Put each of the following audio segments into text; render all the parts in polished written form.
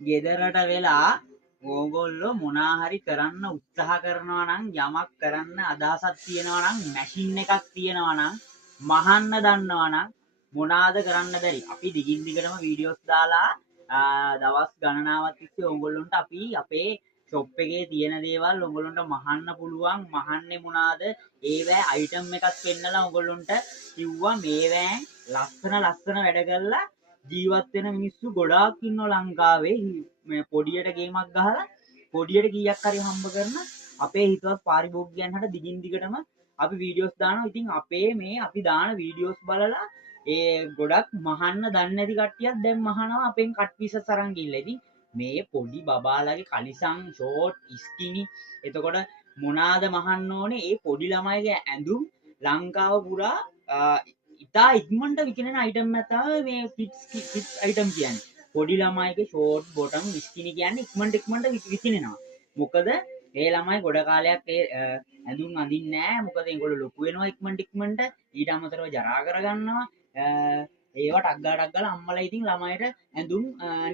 ගෙදරට වෙලා ඕගොල්ලෝ මොනා හරි කරන්න උත්සාහ කරනවා නම් යමක් කරන්න අදහසක් තියෙනවා නම් මැෂින් එකක් තියෙනවා නම් මහන්න දන්නවා නම් මොනාද කරන්න බැරි. අපි දිගින් දිගටම වීඩියෝස් දාලා දවස් ගණනාවක් තිස්සේ ඕගොල්ලොන්ට අපි අපේ ෂොප් එකේ තියෙන දේවල් ඕගොල්ලොන්ට මහන්න පුළුවන්. මහන්නේ මොනාද? ඒවැ අයිටම් එකක් පෙන්නලා ඕගොල්ලොන්ට කිව්වා මේවැන් ලස්සන ලස්සන වැඩ කරලා ජීවත් වෙන මිනිස්සු ගොඩාක් ඉන්නවා ලංකාවේ. මේ පොඩියට ගේමක් ගහලා පොඩියට කීයක් හරි හම්බ කරන අපේ හිතවත් පාරිභෝගිකයන් හට දිගින් දිගටම අපි වීඩියෝස් දානවා. ඉතින් අපේ මේ අපි දාන වීඩියෝස් බලලා ඒ ගොඩක් මහන්න දන්නේ නැති කට්ටියක් දැන් මහනවා අපෙන් කට් පීසස් අරන් ගිහලා. ඉතින් මේ පොඩි බබාලගේ කලිසම් ෂෝට් ස්කිනි එතකොට මොනාද මහන්න ඕනේ? ඒ පොඩි ළමයිගේ ඇඳුම් ලංකාව පුරා ඉතා ඉක්මනට විකිනෙන අයිටම් එක තමයි මේ කිඩ්ස් අයිටම් කියන්නේ. පොඩි ළමයිගේ ෂෝට් බොටම් ස්කිනි කියන්නේ ඉක්මනට විකිනෙනවා. මොකද ඒ ළමයි ගොඩ කාලයක් ඒ ඇඳුම් අඳින්නේ නැහැ. මොකද ඒගොල්ලෝ ලොකු වෙනවා ඉක්මනට. ඊට අමතරව ජරා කරගන්නවා. ඒවට අග්ගාටක් ගාලා අම්මලා ඉතින් ළමයිට ඇඳුම්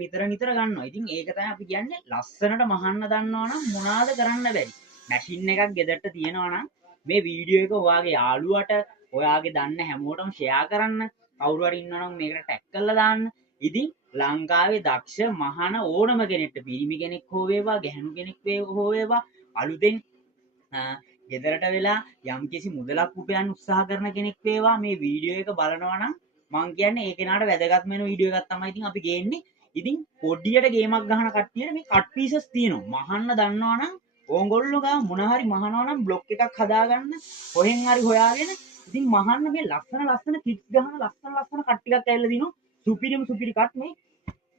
නිතර ගන්නවා. ඉතින් ඒක තමයි අපි කියන්නේ ලස්සනට මහන්න දන්නවා නම් මොනවාද කරන්න බැරි. මැෂින් එකක් ගෙදරට තියෙනවා නම් මේ වීඩියෝ එක ඔයාගේ යාළුවට ඔයාගේ දන්න හැමෝටම ෂෙයා කරන්න. කවුරු හරි ඉන්නවා නම් මේකට ටැග් කරලා දාන්න. ඉතින් ලංකාවේ දක්ෂ මහන ඕනම කෙනෙක්ට පිරිමි කෙනෙක් හෝ වේවා ගැහණු කෙනෙක් හෝ වේවා අලුතෙන් ගෙදරට වෙලා යම්කිසි මුදලක් උපයන්න උත්සාහ කරන කෙනෙක් වේවා මේ වීඩියෝ එක බලනවා නම් මං කියන්නේ ඒ කෙනාට වැදගත්ම වෙන වීඩියෝ එකක් තමයි ඉතින් අපි ගේන්නේ. ඉතින් පොඩියට ගේමක් ගහන කට්ටියට මේ කට් පීසස් තියෙනවා. මහන්න දන්නවා නම් ඕගොල්ලෝ ගාව මොන හරි මහනවා නම් බ්ලොග් එකක් හදාගන්න කොහෙන් හරි හොයාගෙන ඉතින් මහන්න මේ ලස්සන කිඩ්ස් ගහන ලස්සන කට් ටිකක් ඇවිල්ලා දිනු සුපිරි කට් මේ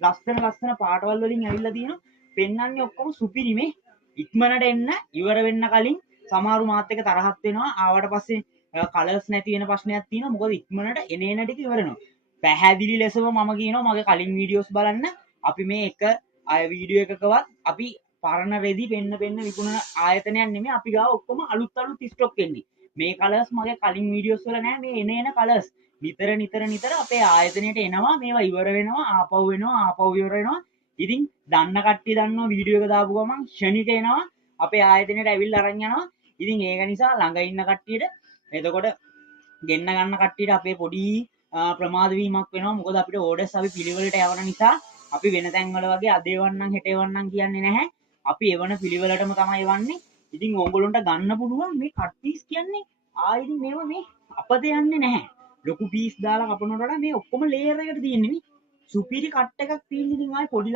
ලස්සන පාටවල් වලින් ඇවිල්ලා තියෙනවා. පෙන්වන්නේ ඔක්කොම සුපිරි මේ ඉක්මනට එන්න ඉවර වෙන්න කලින් සමහරු මාත් එක්ක තරහක් වෙනවා. ආවට පස්සේ කලර්ස් නැති වෙන ප්‍රශ්නයක් තියෙනවා. මොකද ඉක්මනට එන ටික ඉවර වෙනවා. පැහැදිලි ලෙසම මම කියනවා මගේ කලින් වීඩියෝස් බලන්න. අපි මේ එක වීඩියෝ එකකවත් අපි පරණ රෙදි පෙන්න විකුණන ආයතනයක් නෙමෙයි. අපි ගාව ඔක්කොම අලුත් ස්ටොක් එන්නේ. මේ කලර්ස් මගේ කලින් වීඩියෝස් වල නෑ. මේ එන කලර්ස් නිතර අපේ ආයතනයට එනවා. මේවා ඉවර වෙනවා. ආපහු ඉවර වෙනවා. ඉතින් දන්න කට්ටිය දන්නවා වීඩියෝ එක දාපු ගමන් ෂණික එනවා. අපේ ආයතනයට ඇවිල්ලා අරන් යනවා. ඉතින් ඒක නිසා ළඟ ඉන්න කට්ටියට එතකොට ගෙන්න ගන්න කට්ටියට අපේ පොඩි ප්‍රමාද වීමක් වෙනවා. මොකද අපිට ඕඩර්ස් අපි පිළිවෙලට යවන නිසා අපි වෙන තැන්වල වගේ අද එවන්නම් හෙට එවන්නම් කියන්නේ නැහැ. අපි එවන පිළිවෙලටම තමයි එවන්නේ. ඉතින් ඕගොල්ලන්ට ගන්න පුළුවන් මේ කට් පීස් කියන්නේ ආයෙත් මේව මේ අපත යන්නේ නැහැ. ලොකු පීස් දාලා කපනකොට මේ ඔක්කොම ලේයර් එකට තියෙන්නේ මේ සුපිරි කට් එකක් තියෙන ඉතින් ආයේ පොඩි